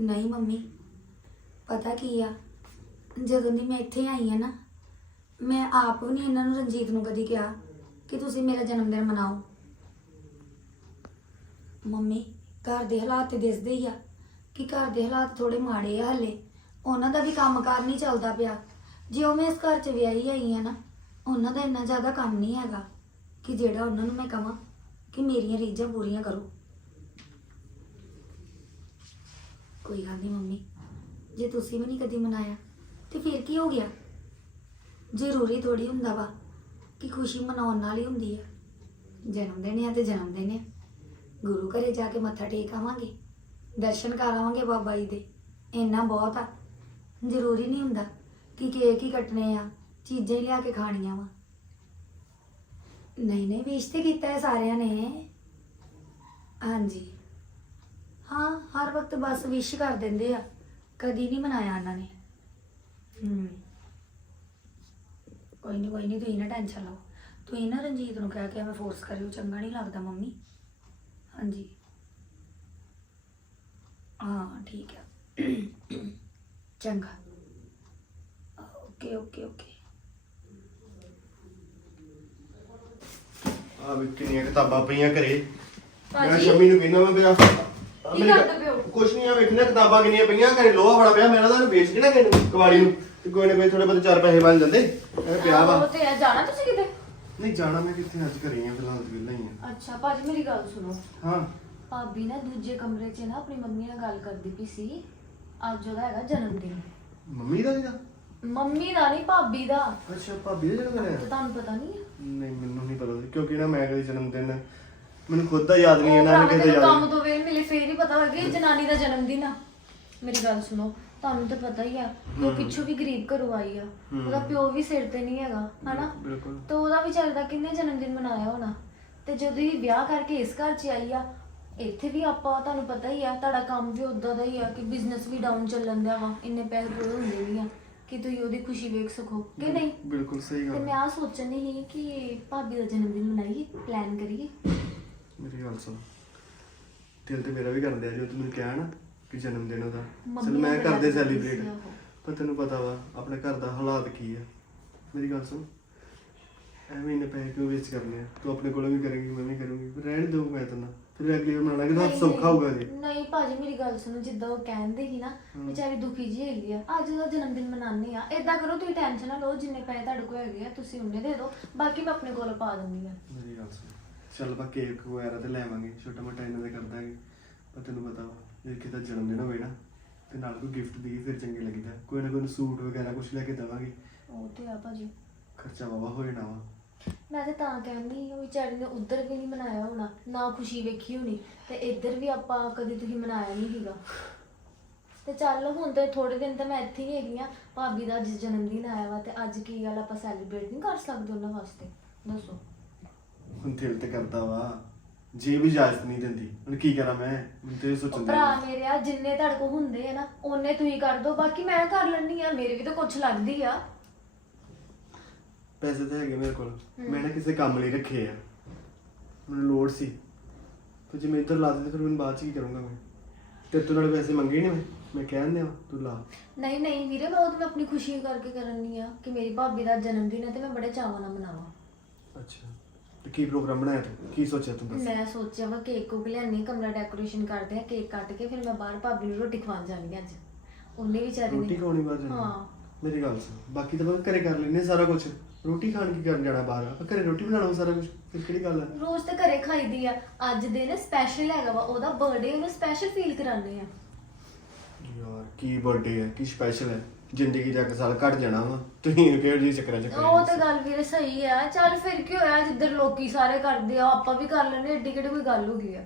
ਨਹੀਂ ਮੰਮੀ, ਪਤਾ ਕੀ ਆ? ਜਦੋਂ ਦੀ ਮੈਂ ਇੱਥੇ ਆਈ ਆ ਨਾ, ਮੈਂ ਆਪ ਵੀ ਨਹੀਂ ਇਹਨਾਂ ਨੂੰ ਰਣਜੀਤ ਨੂੰ ਕਦੀ ਕਿਹਾ ਕਿ ਤੁਸੀਂ ਮੇਰਾ ਜਨਮ ਦਿਨ ਮਨਾਓ। ਮੰਮੀ, ਘਰ ਦੇ ਹਾਲਾਤ ਤੇ ਦਿਸਦੇ ਹੀ ਆ ਕਿ ਘਰ ਦੇ ਹਾਲਾਤ ਥੋੜੇ ਮਾੜੇ ਆ ਹਲੇ। ਉਹਨਾਂ ਦਾ ਵੀ ਕੰਮਕਾਰ ਨਹੀਂ ਚੱਲਦਾ ਪਿਆ। ਜਿਉਂ ਮੈਂ ਇਸ ਘਰ 'ਚ ਵਿਆਹੀ ਆਈ ਆ ਨਾ, ਉਹਨਾਂ ਦਾ ਇੰਨਾ ਜ਼ਿਆਦਾ ਕੰਮ ਨਹੀਂ ਹੈਗਾ ਕਿ ਜਿਹੜਾ ਉਹਨਾਂ ਨੂੰ ਮੈਂ ਕਹਾਂ ਕਿ ਮੇਰੀਆਂ ਰੀਝਾਂ ਪੂਰੀਆਂ ਕਰੋ। ਕੋਈ ਗੱਲ ਨਹੀਂ ਮੰਮੀ। ਜੇ ਤੁਸੀਂ ਵੀ ਨਹੀਂ ਕਦੀ ਮਨਾਇਆ, ਤੇ ਫਿਰ ਕੀ ਹੋ ਗਿਆ? ਜ਼ਰੂਰੀ ਥੋੜੀ ਹੁੰਦਾ ਵਾ ਕਿ ਖੁਸ਼ੀ ਮਨਾਉਣ ਨਾਲ ਹੀ ਹੁੰਦੀ ਆ। ਜਨਮ ਦਿਨ ਆ ਤੇ ਜਨਮ ਦਿਨ ਆ। ਗੁਰੂ ਘਰੇ ਜਾ ਕੇ ਮੱਥਾ ਟੇਕ ਆਵਾਂਗੇ, ਦਰਸ਼ਨ ਕਰ ਆਵਾਂਗੇ ਬਾਬਾ ਜੀ ਦੇ। ਇੰਨਾ ਬਹੁਤ ਆ। ਜ਼ਰੂਰੀ ਨਹੀਂ ਹੁੰਦਾ ਕਿ ਕੇਕ ਹੀ ਕੱਟਣੇ ਆ, ਚੀਜ਼ਾਂ ਹੀ ਲਿਆ ਕੇ ਖਾਣੀਆਂ ਵਾ। ਨਹੀਂ ਨਹੀਂ, ਵਿਸ਼ ਤੇ ਕੀਤਾ ਹੈ ਸਾਰਿਆਂ ਨੇ। ਹਾਂਜੀ। ਵਕਤ ਬਸ ਵਿਸ਼ ਕਰ ਦਿੰਦੇ ਆ। ਕਦੀ ਨਹੀਂ ਮਨਾਇਆ ਇਹਨਾਂ ਨੇ। ਹੂੰ। ਕੋਈ ਨਹੀਂ ਕੋਈ ਨਹੀਂ ਤੁਸੀਂ ਨਾ ਟੈਨਸ਼ਨ ਲਓ। ਤੁਸੀਂ ਨਾ ਰਣਜੀਤ ਨੂੰ ਕਹਿ ਕੇ ਮੈਂ ਫੋਰਸ ਕਰਿਓ ਚੰਗਾ ਨਹੀਂ ਲੱਗਦਾ ਮੰਮੀ। ਹਾਂਜੀ। ਹਾਂ ਠੀਕ ਹੈ ਚੰਗਾ। Okay okay okay. ਆ ਵੀ ਕਿੰਨੀਆਂ ਕਿਤਾਬਾਂ ਪਈਆਂ ਘਰੇ। ਮੈਂ ਭਾਜੀ? ਸ਼ਮੀ ਨੂੰ ਕਹਿੰਦਾ ਮੈਂ ਮੇਰਾ ਕੀ ਕਰਦੇ ਹੋ? ਕੁਛ ਨਹੀਂ ਆ ਵੇਖਣਾ ਕਿਤਾਬਾਂ ਕਿੰਨੀਆਂ ਪਈਆਂ ਘਰੇ ਲੋਹਾ ਬੜਾ ਪਿਆ ਮੈਂ ਤਾਂ ਵੇਚ ਕੇ ਨਾ ਕਿਸੇ ਨੂੰ ਕਵਾੜੀ ਨੂੰ ਤੇ ਕੋਈ ਨਾ ਕੋਈ ਥੋੜੇ ਬਹੁਤੇ ਚਾਰ ਪੈਸੇ ਬਣ ਜਾਂਦੇ ਇਹ ਪਿਆ ਉਹ ਵਾ। ਤੇ ਆ ਜਾਣਾ ਤੁਸੀਂ ਕਿਤੇ? ਨਹੀਂ ਜਾਣਾ ਮੈਂ ਕਿੱਥੇ ਅੱਜ ਘਰੇ ਆ ਫਿਲਹਾਲ ਤੇ ਵਿਹਲਾ ਹੀ ਆ। ਅੱਛਾ ਭਾਜੀ ਮੇਰੀ ਗੱਲ ਸੁਣੋ। ਹਾਂ। ਭਾਬੀ ਨਾ ਦੂਜੇ ਕਮਰੇ 'ਚ ਨਾ ਆਪਣੀ ਮੰਮੀ ਨਾਲ ਗੱਲ ਕਰਦੀ ਪਈ ਸੀ ਅੱਜ ਉਹਦਾ ਹੈਗਾ ਜਨਮ ਦਿਨ। ਮੰਮੀ ਦਾ ਸੀਗਾ? ਮੰਮੀ ਦਾ ਨਹੀਂ ਭਾਬੀ ਦਾ। ਅੱਛਾ ਭਾਬੀ ਦਾ ਜਨਮ ਦਿਨ ਹੈ ਤੁਹਾਨੂੰ ਪਤਾ ਨਹੀਂ ਹੈ ਨਹੀਂ ਮੈਨੂੰ ਨਹੀਂ ਪਤਾ ਸੀ ਕਿਉਂਕਿ ਨਾ ਮੈਂ ਕਦੇ ਜਨਮ ਦਿਨ ਮੈਨੂੰ ਖੁਦ ਦਾ ਯਾਦ ਨਹੀਂ ਉਹ ਇਹਨਾਂ ਨੇ ਕਿਤੇ ਯਾਦ ਕੰਮ ਤੋਂ ਫੇਰ ਹੀ ਪਤਾ ਲੱਗੇ ਜਨਾਨੀ ਦਾ ਜਨਮ ਦਿਨ ਆ। ਮੇਰੀ ਗੱਲ ਸੁਣੋ ਤੁਹਾਨੂੰ ਤਾਂ ਪਤਾ ਹੀ ਆ ਕਿ ਉਹ ਹਮ। ਪਿੱਛੋਂ ਵੀ ਗਰੀਬ ਘਰੋਂ ਆਈ ਆ। ਹਮ। ਉਹਦਾ ਪਿਓ ਵੀ ਸਿਰ ਤੇ ਨਹੀਂ ਹੈਗਾ ਹਨਾ? ਬਿਲਕੁਲ। ਤੇ ਉਹਦਾ ਵਿਚਾਰੇ ਦਾ ਕਿੰਨੇ ਜਨਮ ਦਿਨ ਮਨਾਇਆ ਹੋਣਾ? ਤੇ ਜਦੋਂ ਇਹ ਵਿਆਹ ਕਰਕੇ ਇਸ ਘਰ 'ਚ ਆਈ ਆ ਇੱਥੇ ਵੀ ਆਪਾਂ ਤੁਹਾਨੂੰ ਪਤਾ ਹੀ ਆ ਤੁਹਾਡਾ ਕੰਮ ਵੀ ਉਦਾਂ ਦਾ ਹੀ ਆ ਕਿ ਬਿਜ਼ਨਸ ਵੀ ਡਾਊਨ ਚੱਲਣ ਦਿਆ ਵਾ ਇੰਨੇ ਪੈਸੇ ਪੂਰੇ ਹੁੰਦੇ ਨਹੀਂ ਆ ਕਿ ਤੁਸੀਂ ਉਹਦੀ ਖੁਸ਼ੀ ਵੇਖ ਸਕੋ ਕਿ ਨਹੀਂ? ਬਿਲਕੁਲ ਸਹੀ ਤੇ ਗੱਲ ਮੈਂ ਆ ਸੋਚਣੀ ਸੀ ਕਿ ਭਾਬੀ ਦਾ ਜਨਮ ਦਿਨ ਮਨਾਈਏ ਪਲਾਨ ਕਰੀਏ। ਮੇਰੀ ਗੱਲ ਸੁਣ। ਦਿਲ ਤੇ ਮੇਰਾ ਵੀ ਕਰਨ ਦਿਆ ਜੋ ਤੂੰ ਮੈਨੂੰ ਕਿਹਾ ਨਾ ਕਿ ਜਨਮ ਦਿਨ ਉਹਦਾ। ਮੰਮੀ ਚਲ ਮੈਂ ਨਾਲ ਕਰਦੇ ਗੱਲ ਸੈਲੀਬ੍ਰੇਟ ਉਹ। ਪਰ ਤੈਨੂੰ ਪਤਾ ਵਾ ਆਪਣੇ ਘਰ ਦਾ ਹਾਲਾਤ ਕੀ ਆ। ਮੇਰੀ ਗੱਲ ਸੁਣ ਐਵੇਂ ਇੰਨੇ ਪੈਸੇ ਕਿਉਂ ਵੇਸਟ ਕਰਨੇ ਆ? ਤੂੰ ਆਪਣੇ ਕੋਲੋਂ ਵੀ ਕਰੇਂਗੀ ਮੈਂ ਵੀ ਕਰੂੰਗੀ ਫਿਰ ਰਹਿਣ ਦੋ ਮੈਂ ਤੈਨੂੰ ਫਿਰ ਅਗਲੀ ਵਾਰ ਮਨਾਣਾ ਕਿ ਤਾਂ ਨਹੀਂ, ਸੌਖਾ ਹੋਊਗਾ ਜੀ। ਨਹੀਂ ਭਾਜੀ ਮੇਰੀ ਗੱਲ ਸੁਣੋ ਜਿੱਦਾਂ ਉਹ ਕਹਿੰਦੇ ਸੀ ਨਾ। ਵਿਚਾਰੀ ਦੁਖੀ ਜੀ ਹੈਗੀ ਆ। ਅੱਜ ਉਹਦਾ ਜਨਮ ਦਿਨ ਮਨਾਉਂਦੇ ਆ। ਏਦਾਂ ਕਰੋ ਤੁਸੀਂ ਟੈਨਸ਼ਨ ਨਾ ਲਓ ਜਿੰਨੇ ਪੈਸੇ ਤੁਹਾਡੇ ਕੋਲ ਹੈਗੇ ਆ ਤੁਸੀਂ ਉਹਨੇ ਦੇ ਦਿਓ। ਬਾਕੀ ਮੈਂ ਆਪਣੇ ਕੋਲ ਪਾ ਦਿੰਦੀ ਆ। ਮੇਰੀ ਗੱਲ ਸੁਣ। ਚੱਲ ਆਪਾਂ ਕੇਕ ਵਗੈਰਾ ਤੇ ਲੈ ਆਵਾਂਗੇ ਛੋਟਾ ਮੋਟਾ ਇਹਨਾਂ ਦੇ ਕਰ ਦਾਂਗੇ। ਪਰ ਤੈਨੂੰ ਪਤਾ ਵਾ ਜੇ ਕਿਤੇ ਜਨਮ ਦਿਨ ਹੋਵੇ ਨਾ ਤੇ ਨਾਲ ਕੋਈ ਗਿਫਟ ਦੀ ਫਿਰ ਚੰਗੇ ਲੱਗਦਾ। ਕੋਈ ਨਾ ਕੋਈ ਸੂਟ ਵਗੈਰਾ ਕੁਝ ਲੈ ਕੇ ਦੇਵਾਂਗੇ। ਉਹ ਤੇ ਆ ਭਾਜੀ। ਖਰਚਾ ਵਾਵਾ ਹੋ ਜਾਣਾ ਵਾ। ਮੈਂ ਤੇ ਤਾਂ ਕਹਿੰਦੀ ਉਹ ਵਿਚਾਰੀ ਨੇ ਉੱਧਰ ਵੀ ਨਹੀਂ ਮਨਾਇਆ ਹੋਣਾ ਨਾ ਖੁਸ਼ੀ ਵੇਖੀ ਹੋਣੀ ਤੇ ਇੱਧਰ ਵੀ ਆਪਾਂ ਕਦੀ ਤੁਸੀਂ ਮਨਾਇਆ ਨਹੀਂ ਸੀਗਾ ਤੇ ਚੱਲ ਹੁਣ ਤੇ ਥੋੜੇ ਦਿਨ ਤਾਂ ਮੈਂ ਇੱਥੇ ਹੀ ਹੈਗੀ ਆ ਭਾਬੀ ਦਾ ਅੱਜ ਜਨਮ ਦਿਨ ਆਇਆ ਵਾ ਤੇ ਅੱਜ ਕੀ ਗੱਲ ਆਪਾਂ ਸੈਲੀਬ੍ਰੇਟ ਨਹੀਂ ਕਰ ਸਕਦੇ ਉਹਨਾਂ ਵਾਸਤੇ? ਦੱਸੋ। ਹੁਣ ਦਿਲ ਤੇ ਕਰਦਾ ਵਾ। ਜੇ ਵੀ ਇਜਾਜ਼ਤ ਨਹੀਂ ਦਿੰਦੀ। ਹੁਣ ਕੀ ਕਰਾਂ ਮੈਂ? ਮੈਨੂੰ ਤੇ ਇਹ ਸੋਚਣ ਭਰਾ ਦਾ ਮੇਰੇ ਆ ਜਿੰਨੇ ਤੁਹਾਡੇ ਕੋਲ ਹੁੰਦੇ ਆ ਨਾ ਉਹਨੇ ਤੁਸੀਂ ਕਰ ਦੋ। ਬਾਕੀ ਮੈਂ ਕਰ ਲੈਣੀ ਆ ਮੇਰੇ ਵੀ ਤਾਂ ਕੁਛ ਲੱਗਦੀ ਆ। ਪੈਸੇ ਤਾਂ ਹੈਗੇ ਮੇਰੇ ਕੋਲ। ਮੈਂ ਨਾ ਕਿਸੇ ਕੰਮ ਲਈ ਰੱਖੇ ਆ। ਮੈਨੂੰ ਲੋੜ ਸੀ। ਤੇ ਜੇ ਮੈਂ ਇੱਧਰ ਲਾ ਦਿੱਤੇ ਫਿਰ ਮੈਨੂੰ ਬਾਅਦ ਚ ਕੀ ਕਰੂੰਗਾ ਮੈਂ? ਤੇ ਤੂੰ ਨਾਲ ਪੈਸੇ ਮੰਗੇ ਨਹੀਂ ਮੈਂ? ਮੈਂ ਕਹਿਣ ਦਿਆਂ ਤੂੰ ਲਾ। ਨਹੀਂ ਨਹੀਂ ਵੀਰੇ ਮੈਂ ਉਹ ਤਾਂ ਮੈਂ ਆਪਣੀ ਖੁਸ਼ੀ ਕਰਕੇ ਕਰਨੀ ਆ ਕਿ ਮੇਰੀ ਭਾਬੀ ਦਾ ਜਨਮ ਦਿਨ ਹੈ ਤੇ ਮੈਂ ਬੜੇ ਚਾਵਾਂ ਨਾਲ ਮਨਾਵਾਂ। ਅੱਛਾ। ਤੇ ਕੀ ਪ੍ਰੋਗਰਾਮ ਬਣਾਇਆ ਤੂੰ? ਕੀ ਸੋਚਿਆ ਤੂੰ ਬਸ ਮੈਂ ਸੋਚਿਆ ਵਾ ਕੇਕ ਕੁਕ ਲਿਆਨੀ ਕਮਰਾ ਡੈਕੋਰੇਸ਼ਨ ਕਰਦੇ ਆ ਕੇਕ ਕੱਟ ਕੇ ਫਿਰ ਮੈਂ ਬਾਹਰ ਭਾਬੀ ਨੂੰ ਰੋਟੀ ਖਵਾਉਣ ਜਾਣੀ ਅੱਜ। ਉਹਨੇ ਵਿਚਾਰੀ ਰੋਟੀ ਨੇ। ਖਾਣੀ ਜਾਣਾ। ਹਾਂ। ਮੇਰੀ ਗੱਲ ਸੁਣ ਬਾਕੀ ਤਾਂ ਆਪਾਂ ਘਰੇ ਕਰ ਲੈਨੇ ਸਾਰਾ ਕੁਝ ਰੋਟੀ ਖਾਣ ਕੀ ਕਰਨ ਜਾਣਾ ਬਾਹਰ? ਆਪਾਂ ਘਰੇ ਰੋਟੀ ਬਣਾਉਣਾ ਸਾਰਾ ਕੁਝ ਫਿਰ ਕਿਹੜੀ ਗੱਲ ਹੈ ਰੋਜ਼ ਤੇ ਘਰੇ ਖਾਈਦੀ ਆ। ਅੱਜ ਦਿਨ ਸਪੈਸ਼ਲ ਹੈਗਾ ਵਾ ਉਹਦਾ ਬਰਥਡੇ ਉਹਨੂੰ ਸਪੈਸ਼ਲ ਫੀਲ ਕਰਾਉਂਦੇ ਆ। ਯਾਰ ਕੀ ਬਰਥਡੇ ਹੈ ਕੀ ਸਪੈਸ਼ਲ ਹੈ ਜ਼ਿੰਦਗੀ ਦਾ ਇੱਕ ਸਾਲ ਘਟ ਜਾਣਾ ਵਾ। ਤੁਸੀਂ ਕਿਹੜੇ ਜੀ ਚੱਕਰਾਂ ਚ ਪਏ ਉਹ ਤੇ? ਗੱਲ ਵੀਰੇ ਸਹੀ ਆ। ਚੱਲ ਫਿਰ ਕੀ ਹੋਇਆ? ਜਿੱਧਰ ਲੋਕੀ ਸਾਰੇ ਕਰਦੇ ਆ ਆਪਾਂ ਵੀ ਕਰ ਲੈਣੇ ਏਡੀ ਕਿਹੜੀ ਕੋਈ ਗੱਲ ਹੋ ਗਈ ਆ?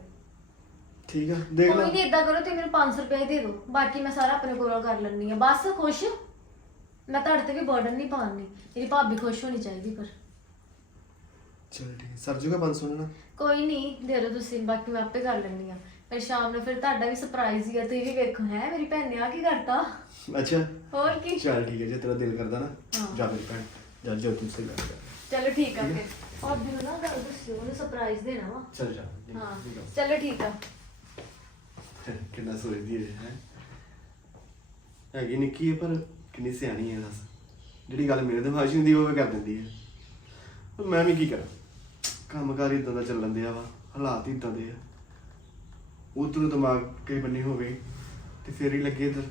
ਠੀਕ ਆ ਦੇਖ ਕੋਈ ਲੈ। ਨਹੀਂ ਇਦਾਂ ਕਰੋ ਤੇ ਮੈਨੂੰ 500 ਰੁਪਏ ਦੇ ਦਿਓ। ਬਾਕੀ ਮੈਂ ਸਾਰਾ ਆਪਣੇ ਕੋਲੋਂ ਕਰ ਲੈਣੀ ਆ। ਬਸ ਖੁਸ਼? ਮੈਂ ਤੁਹਾਡੇ ਤੇ ਵੀ ਬਰਡਨ ਨਹੀਂ ਪਾਉਣੀ ਮੇਰੀ ਭਾਬੀ ਖੁਸ਼ ਹੋਣੀ ਚਾਹੀਦੀ ਪਰ। ਚਲ ਠੀਕ ਸਰ ਜੂਗਾ 500 ਨਾ। ਕੋਈ ਨਹੀਂ ਦੇ ਦਿਓ ਤੁਸੀਂ। ਬਾਕੀ ਮੈਂ ਆਪੇ ਕਰ ਲੈਣੀ ਆ। ਫਿਰ ਸ਼ਾਮ ਨੂੰ ਫਿਰ ਤੁਹਾਡਾ ਵੀ ਸਰਪ੍ਰਾਈਜ਼ ਹੀ ਆ ਤੁਸੀਂ ਵੀ ਵੇਖੋ ਹੈ? ਮੇਰੀ ਭੈਣ ਨੇ ਆ ਕੀ ਕਰਤਾ? ਅੱਛਾ। ਹੋਰ ਕੀ? ਚਲ ਠੀਕ ਹੈ ਜੇ ਤੇਰਾ ਦਿਲ ਕਰਦਾ ਨਾ। ਜਾ ਮੇਰੀ ਭੈਣ ਜਾ ਜੋ ਤੂੰ ਸਹੀ ਲੱਗਦਾ ਚਲੋ ਠੀਕ ਆ ਫਿਰ। ਭਾਬੀ ਨੂੰ ਨਾ ਗੱਲ ਦੱਸਿਓ ਉਹਨੂੰ ਸਰਪ੍ਰਾਈਜ਼ ਦੇਣਾ ਵਾ। ਚਲ ਜਾ ਹਾਂ ਚਲੋ ਠੀਕ ਆ। ਕਿੰਨਾ ਸੋਚਦੀ ਹੈ ਹੈਂ? ਹੈਗੀ ਨਿੱਕੀ ਹੈ ਪਰ ਕਿੰਨੀ ਸਿਆਣੀ ਹੈ ਦੱਸ। ਜਿਹੜੀ ਗੱਲ ਮੇਰੇ ਦਿਮਾਗ 'ਚ ਹੁੰਦੀ ਉਹ ਵੀ ਕਰ ਦਿੰਦੀ ਹੈ। ਪਰ ਮੈਂ ਵੀ ਕੀ ਕਰਾਂ? ਕੰਮਕਾਰ ਇਦਾਂ ਦਾ ਚੱਲਣ ਦਿਆ ਵਾ ਹਾਲਾਤ ਇਦਾਂ ਦੇ ਆ। ਉਧਰੋਂ ਦਿਮਾਗ ਕਈ ਬੰਨੇ ਹੋਵੇ ਤੇ ਫਿਰ ਹੀ ਲੱਗੇ ਇੱਧਰ।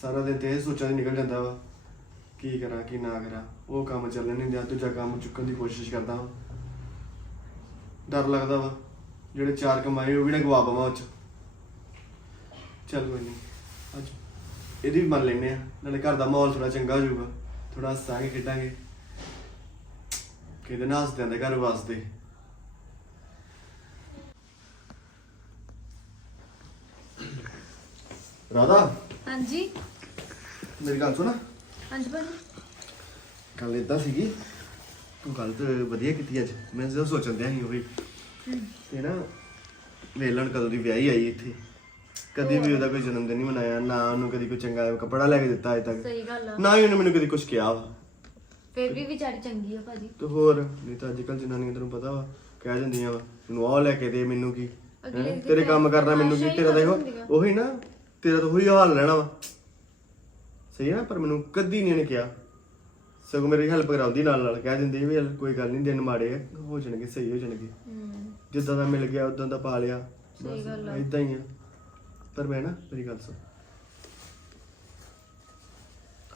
ਸਾਰਾ ਦਿਨ ਤੇ ਇਹ ਸੋਚਾਂ 'ਚ ਨਿਕਲ ਜਾਂਦਾ ਵਾ, ਕੀ ਕਰਾਂ, ਕੀ ਨਾ ਕਰਾਂ। ਉਹ ਕੰਮ ਚੱਲਣ ਨਹੀਂ ਦਿਆ ਦੂਜਾ ਕੰਮ ਚੁੱਕਣ ਦੀ ਕੋਸ਼ਿਸ਼ ਕਰਦਾ ਹਾਂ ਡਰ ਲੱਗਦਾ ਵਾ, ਜਿਹੜੇ ਚਾਰ ਕਮਾਏ ਉਹ ਵੀ ਨਾ ਗਵਾ ਪਾਵਾਂ ਉਹ ਚੱਲ ਕੋਈ ਨਹੀਂ ਅੱਜ ਇਹਦੀ ਵੀ ਮੰਨ ਲੈਨੇ ਆ, ਨਾਲੇ ਘਰ ਦਾ ਮਾਹੌਲ ਥੋੜਾ ਚੰਗਾ ਹੋ ਜਾਊਗਾ ਥੋੜਾ ਹੱਸਾਂਗੇ, ਖੇਡਾਂਗੇ। ਕਿਹਦੇ ਨਾਲ ਹੱਸਦੇ ਆਂਦੇ ਘਰ ਵਾਸਤੇ। ਰਾਧਾ। ਹਾਂਜੀ। ਮੇਰੀ ਗੱਲ ਸੁਣ। ਹਾਂਜੀ ਭਾਜੀ। ਕੱਲ ਇਦਾਂ ਸੀਗੀ ਤੂੰ ਗੱਲ ਤੇ ਵਧੀਆ ਕੀਤੀ ਅੱਜ। ਮੈਂ ਜਦੋਂ ਸੋਚਣ ਦਿਆ ਸੀ ਉਹੀ ਤੇ ਨਾ ਵੇਲਣ ਕਦੋਂ ਦੀ ਵਿਆਹੀ ਆਈ ਇੱਥੇ। ਕਦੀ ਵੀ ਉਹਦਾ ਕੋਈ ਜਨਮ ਦਿਨ ਨਹੀਂ ਮਨਾਇਆ ਨਾ ਉਹਨੂੰ ਕਦੀ ਕੋਈ ਚੰਗਾ ਕੱਪੜਾ ਲੈ ਕੇ ਦਿੱਤਾ ਅਜੇ ਤੱਕ। ਸਹੀ ਗੱਲ ਆ। ਨਾ ਹੀ ਉਹਨੇ ਮੈਨੂੰ ਕਦੀ ਕੁਝ ਕਿਹਾ ਵਾ। ਫਿਰ ਵੀ ਵਿਚਾਰੀ ਚੰਗੀ ਆ ਭਾਜੀ। ਤੇ ਹੋਰ ਨਹੀਂ ਤਾਂ ਅੱਜ ਕੱਲ ਜਨਾਨੀਆਂ ਤੈਨੂੰ ਪਤਾ ਵਾ ਕਹਿ ਦਿੰਦੀਆਂ ਵਾ ਮੈਨੂੰ ਆਹ ਲੈ ਕੇ ਦੇ ਮੈਨੂੰ ਕੀ ਅਗਲੇ ਤੇਰੇ ਕੰਮ ਕਰਨਾ ਮੈਨੂੰ ਕੀ ਤੇਰਾ ਦੇਖੋ। ਉਹੀ ਨਾ। ਤੇਰਾ ਤਾਂ ਉਹੀ ਹਾਲ ਰਹਿਣਾ ਵਾ। ਸਹੀ ਹੈ ਨਾ ਪਰ ਮੈਨੂੰ ਕਦੀ ਨਹੀਂ ਇਹਨੇ ਕਿਹਾ। ਸਗੋਂ ਮੇਰੀ ਹੈਲਪ ਕਰਾਉਂਦੀ ਨਾਲ ਨਾਲ ਕਹਿ ਦਿੰਦੀ ਵੀ ਚੱਲ ਕੋਈ ਗੱਲ ਨਹੀਂ ਦਿਨ ਮਾੜੇ ਆ ਹੋ ਜਾਣਗੇ ਸਹੀ ਹੋ ਜਾਣਗੇ। ਹੂੰ। ਜਿੱਦਾਂ ਦਾ ਮਿਲ ਗਿਆ ਉਦਾਂ ਦਾ ਪਾ ਲਿਆ। ਸਹੀ ਗੱਲ ਆ। ਇਦਾਂ ਹੀ ਆ। ਪਰ ਮੈਂ ਨਾ ਮੇਰੀ ਗੱਲ ਸੁਣ।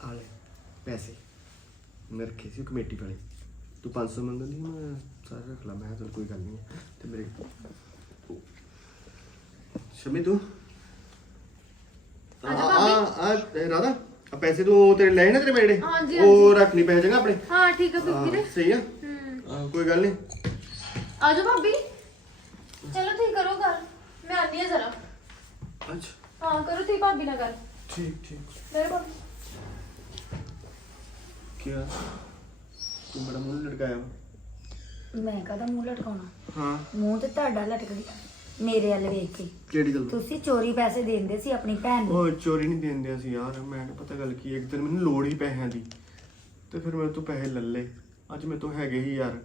ਆ ਲੈ ਪੈਸੇ। ਮੈਂ ਰੱਖੇ ਸੀ ਉਹ ਕਮੇਟੀ ਵਾਲੇ। ਤੂੰ 500 ਮੰਗਦੀ ਮੈਂ ਸਾਰੇ ਰੱਖ ਲਾ। ਮੈਂ ਕਿਹਾ ਚੱਲ ਕੋਈ ਗੱਲ ਨਹੀਂ ਤੇ ਮੇਰੇ ਸ਼ਮੀ ਤੂੰ? ਆ ਆ ਆ ਇਹ ਰਾਧਾ ਆ ਪੈਸੇ ਤੂੰ ਤੇਰੇ ਲਏ ਨਾ ਤੇਰੇ ਮੇੜੇ? ਹਾਂਜੀ, ਉਹ ਰੱਖ ਲਈ ਪੈਸੇ ਚੰਗਾ ਆਪਣੇ? ਹਾਂ ਠੀਕ ਆ ਹਾਂ, ਵੀਰੇ ਸਹੀ ਆ। ਹੂੰ। ਹਾਂ, ਕੋਈ ਗੱਲ ਨਹੀਂ ਆਜੋ ਭਾਬੀ। ਚਲੋ ਤੁਸੀਂ ਕਰੋ ਗੱਲ। ਮੈਂ ਆਨੀ ਆ ਜ਼ਰਾ। ਅੱਛਾ। ਹਾਂ ਕਰੋ ਤੁਸੀਂ ਭਾਬੀ ਨਾਲ ਗੱਲ। ਠੀਕ ਠੀਕ। ਮੇਰੇ ਭਾਬੀ। ਕੀ ਆ ਤੂੰ ਬੜਾ ਮੂੰਹ ਲਟਕਾਇਆ ਵਾ। ਮੈਂ ਕਹਦਾ ਮੂੰਹ ਲਟਕਾਉਣਾ? ਹਾਂ। ਮੂੰਹ ਤੇ ਤੁਹਾਡਾ ਲਟਕ ਗਿਆ। ਮੇਰੇ ਵੱਲ ਵੇਖ ਕੇ। ਕਿਹੜੀ ਗੱਲ? ਤੁਸੀਂ ਚੋਰੀ ਪੈਸੇ ਦਿੰਦੇ ਸੀ ਆਪਣੀ ਭੈਣ ਨੂੰ। ਉਹ ਚੋਰੀ ਨਹੀਂ ਦਿੰਦੇ ਸੀ ਯਾਰ ਮੈਂ ਨੀ ਪਤਾ ਗੱਲ ਕੀ ਹੈ, ਇੱਕ ਦਿਨ ਮੈਨੂੰ ਲੋੜ ਹੀ ਪੈਸਿਆਂ ਦੀ। ਤੇ ਫਿਰ ਮੇਰੇ ਤੋਂ ਪੈਸੇ ਲੈ ਲਏ। ਅੱਜ ਮੇਰੇ ਤੋਂ ਹੈਗੇ ਹੀ ਯਾਰ।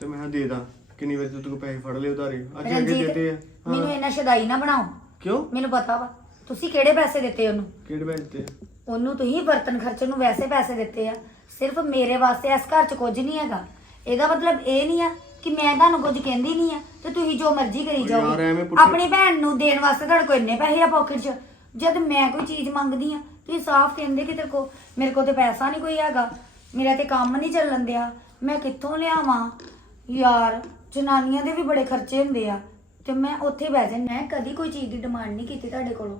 ਤੇ ਮੈਂ ਕਿਹਾ ਦੇ ਦਾਂ। ਕਿੰਨੀ ਵਾਰ ਤੂੰ ਤੂੰ ਪੈਸੇ ਫੜ ਲਏ ਉਧਾਰੇ? ਅੱਜ ਹੈਗੇ ਰਣਜੀਤ ਦੇਤੇ ਆ। ਮੈਨੂੰ ਹਾਂ। ਇਹਨਾਂ ਸ਼ਦਾਈ ਨਾ ਬਣਾਓ। ਕਿਉਂ? ਮੈਨੂੰ ਪਤਾ ਵਾ। ਤੁਸੀਂ ਕਿਹੜੇ ਪੈਸੇ ਦਿੱਤੇ ਉਹਨੂੰ? ਕਿਹੜੇ ਪੈਸੇ ਦਿੱਤੇ ਉਹਨੂੰ ਤੁਸੀਂ ਬਰਤਨ ਖਰਚਣ ਨੂੰ ਵੈਸੇ ਪੈਸੇ ਦਿੱਤੇ ਆ। ਸਿਰਫ ਮੇਰੇ ਵਾਸਤੇ ਇਸ ਘਰ 'ਚ ਕੁਝ ਨਹੀਂ ਹੈਗਾ। ਇਹਦਾ ਮਤਲਬ ਇਹ ਨਹੀਂ ਆ ਕਿ ਮੈਂ ਤੁਹਾਨੂੰ ਕੁਝ ਕਹਿੰਦੀ ਨਹੀਂ ਆ ਤੇ ਤੁਸੀਂ ਜੋ ਮਰਜ਼ੀ ਕਰੀ ਯਾਰ, ਜਾਓ। ਐਵੇਂ ਪੁੱਠੇ- ਆਪਣੀ ਭੈਣ ਨੂੰ ਦੇਣ ਵਾਸਤੇ ਤੁਹਾਡੇ ਕੋਲ ਇੰਨੇ ਪੈਸੇ ਆ ਪਾਕਟ 'ਚ। ਜਦ ਮੈਂ ਕੋਈ ਚੀਜ਼ ਮੰਗਦੀ ਆ ਤੁਸੀਂ ਸਾਫ਼ ਕਹਿੰਦੇ ਕਿ ਤੇਰੇ ਕੋ ਮੇਰੇ ਕੋਲ ਤੇ ਪੈਸਾ ਨਹੀਂ ਕੋਈ ਹੈਗਾ। ਮੇਰਾ ਤੇ ਕੰਮ ਨਹੀਂ ਚੱਲਣ ਦਿਆ। ਮੈਂ ਕਿੱਥੋਂ ਲਿਆਵਾਂ? ਯਾਰ ਜਨਾਨੀਆਂ ਦੇ ਵੀ ਬੜੇ ਖਰਚੇ ਹੁੰਦੇ ਆ। ਤੇ ਮੈਂ ਉੱਥੇ ਬਹਿ ਜਾਣ ਮੈਂ ਕਦੀ ਕੋਈ ਚੀਜ਼ ਦੀ ਡਿਮਾਂਡ ਨਹੀਂ ਕੀਤੀ ਤੁਹਾਡੇ ਕੋਲੋਂ।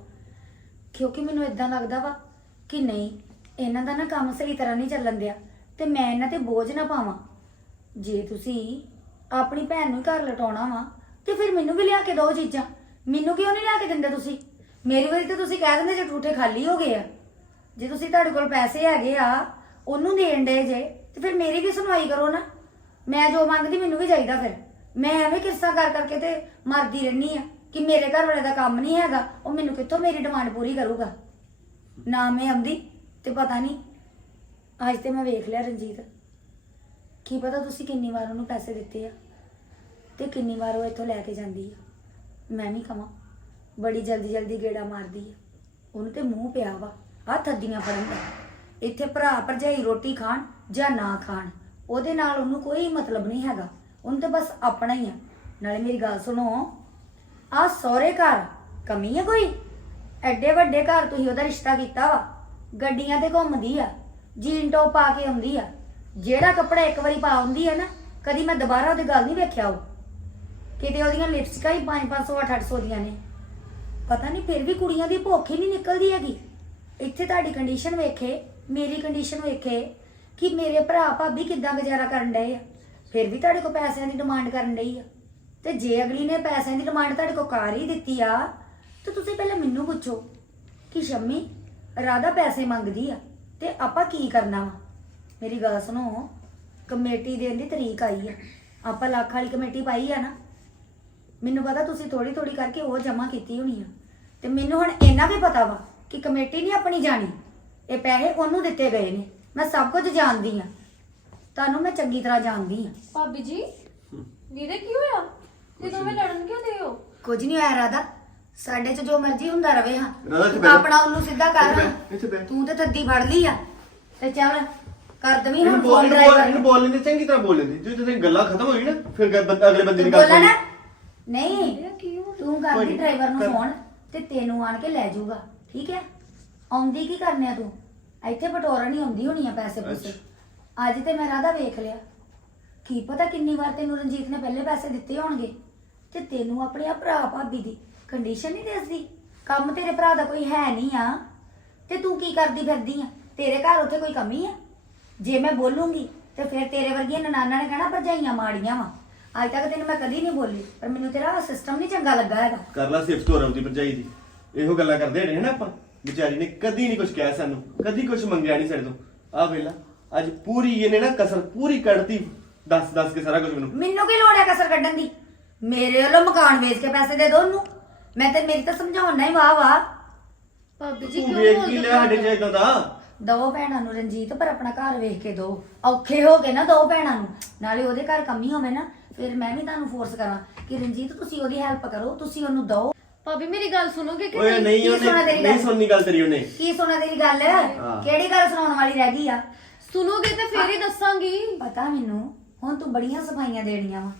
ਕਿਉਂਕਿ ਮੈਨੂੰ ਇਦਾਂ ਲੱਗਦਾ ਵਾ ਕਿ ਨਹੀਂ ਇਹਨਾਂ ਦਾ ਨਾ ਕੰਮ ਸਹੀ ਤਰ੍ਹਾਂ ਨਹੀਂ ਚੱਲਣ ਦਿਆ। ਤੇ ਮੈਂ ਇਹਨਾਂ ਤੇ ਬੋਝ ਨਾ ਪਾਵਾਂ। ਜੇ ਤੁਸੀਂ ਆਪਣੀ ਭੈਣ ਨੂੰ ਹੀ ਘਰ ਲਟਾਉਣਾ ਵਾ ਤੇ ਫਿਰ ਮੈਨੂੰ ਵੀ ਲਿਆ ਕੇ ਦਿਓ ਚੀਜ਼ਾਂ। ਮੈਨੂੰ ਕਿਉਂ ਨਹੀਂ ਲਿਆ ਕੇ ਦਿੰਦੇ ਤੁਸੀਂ? ਮੇਰੀ ਵਾਰੀ ਤੇ ਤੁਸੀਂ ਕਹਿ ਦਿੰਦੇ ਜੇ ਠੂਠੇ ਖਾਲੀ ਹੋ ਗਏ ਆ। ਜੇ ਤੁਸੀਂ ਤੁਹਾਡੇ ਕੋਲ ਪੈਸੇ ਹੈਗੇ ਆ, ਉਹਨੂੰ ਦੇਣ ਦੇ ਜੇ, ਤੇ ਫਿਰ ਮੇਰੀ ਵੀ ਸੁਣਵਾਈ ਕਰੋ ਨਾ। ਮੈਂ ਜੋ ਮੰਗਦੀ ਮੈਨੂੰ ਵੀ ਚਾਹੀਦਾ ਫਿਰ। ਮੈਂ ਐਵੇਂ ਕਿਰਸਾ ਕਰ ਕਰਕੇ ਤੇ ਮਰਦੀ ਰਹਿਣੀ ਆ ਕਿ ਮੇਰੇ ਘਰ ਵਾਲੇ ਦਾ ਕੰਮ ਨਹੀਂ ਹੈਗਾ, ਉਹ ਮੈਨੂੰ ਕਿੱਥੋਂ ਮੇਰੀ ਡਿਮਾਂਡ ਪੂਰੀ ਕਰੂਗਾ? ਨਾ ਮੈਂ ਆਉਂਦੀ ਤੇ ਪਤਾ ਨਹੀਂ, ਅੱਜ ਤੇ ਮੈਂ ਵੇਖ ਲਿਆ ਰਣਜੀਤ। ਕੀ ਪਤਾ ਤੁਸੀਂ ਕਿੰਨੀ ਵਾਰ ਉਹਨੂੰ ਪੈਸੇ ਦਿੱਤੇ ਆ। ਤੇ ਕਿੰਨੀ ਵਾਰ ਉਹ ਇੱਥੋਂ ਲੈ ਕੇ ਜਾਂਦੀ ਆ? ਮੈਂ ਵੀ ਕਵਾਂ, ਬੜੀ ਜਲਦੀ ਜਲਦੀ ਗੇੜਾ ਮਾਰਦੀ ਆ। ਉਹਨੂੰ ਤੇ ਮੂੰਹ ਪਿਆ ਵਾ ਆ ਥੱਦੀਆਂ ਫੜਨ ਦਾ। ਇੱਥੇ ਭਰਾ ਭਰਜਾਈ ਰੋਟੀ ਖਾਣ ਜਾਂ ਨਾ ਖਾਣ, ਉਹਦੇ ਨਾਲ ਉਹਨੂੰ ਕੋਈ ਮਤਲਬ ਨਹੀਂ ਹੈਗਾ। ਉਹਨੂੰ ਤੇ ਬਸ ਆਪਣਾ ਹੀ ਆ। ਨਾਲੇ ਮੇਰੀ ਗੱਲ ਸੁਣੋ ਆ ਸਹੁਰੇ ਘਰ ਕਮੀ ਹੈ ਕੋਈ? ਐਡੇ ਵੱਡੇ ਘਰ ਤੁਸੀਂ ਉਹਦਾ ਰਿਸ਼ਤਾ ਕੀਤਾ ਵਾ, ਗੱਡੀਆਂ ਤੇ ਘੁੰਮਦੀ ਆ, ਜੀਨ ਟੋਪ ਪਾ ਕੇ ਆਉਂਦੀ ਆ। ਜਿਹੜਾ ਕੱਪੜਾ ਇੱਕ ਵਾਰੀ ਪਾ ਆਉਂਦੀ ਆ ਨਾ, ਕਦੀ ਮੈਂ ਦੁਬਾਰਾ ਉਹਦੀ ਗੱਲ ਨਹੀਂ ਵੇਖਿਆ ਉਹ। ਕਿਤੇ ਉਹਦੀਆਂ ਲਿਪਸਟਿਕਾਂ ਹੀ 5-500 800 ਦੀਆਂ ਨੇ। ਪਤਾ ਨਹੀਂ ਫਿਰ ਵੀ ਕੁੜੀਆਂ ਦੀ ਭੁੱਖ ਹੀ ਨਹੀਂ ਨਿਕਲਦੀ ਹੈਗੀ। ਇੱਥੇ ਤੁਹਾਡੀ ਕੰਡੀਸ਼ਨ ਵੇਖੇ, ਮੇਰੀ ਕੰਡੀਸ਼ਨ ਵੇਖੇ ਕਿ ਮੇਰੇ ਭਰਾ ਭਾਬੀ ਕਿੱਦਾਂ ਗੁਜ਼ਾਰਾ ਕਰਨ ਡਏ ਆ। ਫਿਰ ਵੀ ਤੁਹਾਡੇ ਕੋਲ ਪੈਸਿਆਂ ਦੀ ਡਿਮਾਂਡ ਕਰਨ ਡਈ ਆ। ਤੇ ਜੇ ਅਗਲੀ ਨੇ ਪੈਸਿਆਂ ਦੀ ਡਿਮਾਂਡ ਤੁਹਾਡੇ ਕੋਲ ਕਰ ਹੀ ਦਿੱਤੀ ਆ, ਤਾਂ ਤੁਸੀਂ ਪਹਿਲਾਂ ਮੈਨੂੰ ਪੁੱਛੋ ਕਿ ਸ਼ੰਮੀ, ਰਾਧਾ ਪੈਸੇ ਮੰਗਦੀ ਆ, ਤੇ ਆਪਾਂ ਕੀ ਕਰਨਾ ਵਾ? ਮੇਰੀ ਗੱਲ ਸੁਣੋ, ਕਮੇਟੀ ਦੇਣ ਦੀ ਤਰੀਕ ਆਈ ਆ। ਆਪਾਂ ਲੱਖ ਵਾਲੀ ਕਮੇਟੀ ਪਾਈ ਆ ਨਾ। ਮੈਨੂੰ ਪਤਾ ਤੁਸੀਂ ਥੋੜੀ ਥੋੜੀ ਕਰਕੇ ਉਹ ਜਮ੍ਹਾਂ ਕੀਤੀ ਹੋਣੀ ਆ। ਤੇ ਮੈਨੂੰ ਹੁਣ ਇੰਨਾ ਵੀ ਪਤਾ ਵਾ ਕਿ ਕਮੇਟੀ ਨਹੀਂ ਆਪਣੀ ਜਾਣੀ। ਇਹ ਪੈਸੇ ਉਹਨੂੰ ਦਿੱਤੇ ਗਏ ਨੇ। ਮੈਂ ਸਭ ਕੁਝ ਜਾਣਦੀ ਆ। ਤੁਹਾਨੂੰ ਮੈਂ ਚੰਗੀ ਤਰ੍ਹਾਂ ਜਾਣਦੀ ਆ। ਭਾਬੀ ਜੀ ਵੀਰੇ ਕੀ ਹੋਇਆ? ਤੇ ਦੋਵੇਂ ਲੜਨ ਕਿਉਂ ਦੇ ਹੋ? ਕੁਝ ਨਹੀਂ ਹੋਇਆ ਰਾਦਾ ਸਾਡੇ 'ਚ ਜੋ ਮਰਜ਼ੀ ਹੁੰਦਾ ਰਵੇ ਹਾਂ। ਰਾਧਾ ਇੱਥੇ ਤੂੰ ਬਹਿ ਜਾ। ਆਪਣਾ ਉਹਨੂੰ ਸਿੱਧਾ ਕਰ। ਇੱਥੇ ਬਹਿ, ਇੱਥੇ ਬਹਿ। ਤੂੰ ਤੇ ਥੱਦੀ ਫੜ ਲਈ ਆ। ਤੇ ਚੱਲ ਕਰ ਦਵੀਂ ਇਹਨੂੰ ਹੁਣ ਬੋਲ ਫੋਨ ਇਹਨੂੰ ਬੋਲ ਡਰਾਈਵਰ ਇਹਨੂੰ ਨੂੰ ਬੋਲ ਲੈਂਦੇ ਚੰਗੀ ਤਰ੍ਹਾਂ ਬੋਲ ਲੈਂਦੇ ਜੋ ਜਦੋਂ ਗੱਲਾਂ ਖਤਮ ਹੋਈ ਨਾ ਫਿਰ ਗ- ਬੰਦਾ ਅਗਲੇ ਬੰਦੇ ਦੀ ਗੱਲ ਬੋਲਾ ਨਾ। ਸੁਣੀ ਨਹੀਂ ਤੂੰ ਕਰਦੀ ਡਰਾਈਵਰ ਨੂੰ। ਫੋਨ ਤੇ ਤੈਨੂੰ ਆਣ ਕੇ ਲੈ ਜਾਊਗਾ ਠੀਕ ਹੈ? ਆਉਂਦੀ ਕੀ ਕਰਨੇ ਆ ਤੂੰ? ਇੱਥੇ ਬਟੋਰਾ ਨਹੀਂ ਆਉਂਦੀ ਹੋਣੀ ਆ ਪੈਸੇ ਪੂਸੇ। ਅੱਜ ਤੇ ਮੈਂ ਰਾਧਾ ਵੇਖ ਲਿਆ। ਕੀ ਪਤਾ ਕਿੰਨੀ ਵਾਰ ਤੈਨੂੰ ਰਣਜੀਤ ਨੇ ਪਹਿਲੇ ਪੈਸੇ ਦਿੱਤੇ ਹੋਣਗੇ ਤੇ ਤੈਨੂੰ ਆਪਣੇ ਆ ਭਰਾ ਭਾਬੀ ਦੀ ਕੰਡੀਸ਼ਨ ਨਹੀਂ ਦੱਸਦੀ? ਕੰਮ ਤੇਰੇ ਭਰਾ ਦਾ ਕੋਈ ਹੈ ਨਹੀਂ ਆ। ਤੇ ਤੂੰ ਕੀ ਕਰਦੀ ਫਿਰਦੀ ਆ? ਤੇਰੇ ਘਰ ਉੱਥੇ ਕੋਈ ਕਮੀ ਆ? ਜੇ ਮੈਂ ਬੋਲੂੰਗੀ ਤੇ ਫਿਰ ਤੇਰੇ ਵਰਗੀਆਂ ਨਨਾਣਾਂ ਨੇ ਕਹਿਣਾ ਭਰਜਾਈਆਂ ਮਾੜੀਆਂ ਵਾ। ਅੱਜ ਤੱਕ ਤੈਨੂੰ ਮੈਂ ਕਦੀ ਨਹੀਂ ਬੋਲੀ ਪਰ ਮੈਨੂੰ ਤੇਰਾ ਸਿਸਟਮ ਨਹੀਂ ਚੰਗਾ ਲੱਗਾ ਹੈਗਾ। ਕਰ ਲਾ ਸਿਫਤ ਹੋ ਰਹਾ ਭਰਜਾਈ ਦੀ। ਇਹੋ ਗੱਲਾਂ ਕਰਦੇ ਰਹੇ ਨਾ ਆਪਾਂ? ਵਿਚਾਰੀ ਨੇ ਕਦੀ ਨਹੀਂ ਕੁਝ ਕਿਹਾ ਸਾਨੂੰ ਕਦੀ ਕੁਝ ਮੰਗਿਆ ਨਹੀਂ ਸਾਡੇ ਤੋਂ। ਆ ਵੇਲਾ ਅੱਜ ਪੂਰੀ ਇਹਨੇ ਨਾ ਕਸਰ ਪੂਰੀ ਕੱਢਤੀ ਦੱਸ ਦੱਸ ਕੇ ਸਾਰਾ ਕੁਝ ਮੈਨੂੰ। ਮੈਨੂੰ ਕੀ ਲੋੜ ਹੈ ਕਸਰ ਕੱਢਣ ਦੀ? ਮੇਰੇ ਵੱਲੋਂ ਮਕਾਨ ਵੇਚ ਕੇ ਪੈਸੇ ਦੇ ਦੋ ਉਹਨੂੰ। ਮੈਂ ਤੇ ਮੇਰੀ ਤਾਂ ਸਮਝਾਉਣਾ ਹੀ ਵਾਹ ਵਾਹ। ਭਾਬੀ ਜੀ ਤੂੰ ਕਿਉਂ ਵੇਖ ਕੀ ਲਿਆ ਸਾਡੇ ਚ? ਇਦਾਂ ਦਾ? ਦੋ ਭੈਣਾਂ ਨੂੰ ਰਣਜੀਤ ਪਰ ਆਪਣਾ ਘਰ ਵੇਖ ਕੇ ਦੋ। ਔਖੇ ਹੋ ਗਏ ਨਾ ਦੋ ਭੈਣਾਂ ਨੂੰ। ਨਾਲੇ ਉਹਦੇ ਘਰ ਕਮੀ ਹੋਵੇ ਨਾ ਫਿਰ ਮੈਂ ਵੀ ਤੁਹਾਨੂੰ ਫੋਰਸ ਕਰਾਂ ਕਿ ਰਣਜੀਤ ਤੁਸੀਂ ਉਹਦੀ ਹੈਲਪ ਕਰੋ ਤੁਸੀਂ ਉਹਨੂੰ ਦੋ ਭਾਬੀ ਮੇਰੀ ਗੱਲ ਸੁਣੋਗੇ ਕਿ ਓਏ ਨਹੀਂ? ਨਹੀਂ ਕੀ ਸੁਣਾ ਉਹਨੇ ਤੇਰੀ ਨਹੀਂ ਗੱਲ? ਸੁਣਨੀ ਗੱਲ ਤੇਰੀ ਉਹਨੇ। ਕੀ ਸੁਣਾ ਤੇਰੀ ਗੱਲ। ਕਿਹੜੀ ਗੱਲ ਸੁਣਾਉਣ ਵਾਲੀ ਰਹਿ ਗਈ ਆ? ਸੁਣੋਗੇ ਤਾਂ ਫੇਰ ਹੀ ਦੱਸਾਂਗੀ। ਪਤਾ ਮੈਨੂੰ ਹੁਣ ਤੂੰ ਬੜੀਆਂ ਸਫਾਈਆਂ ਦੇਣੀਆਂ ਵਾ।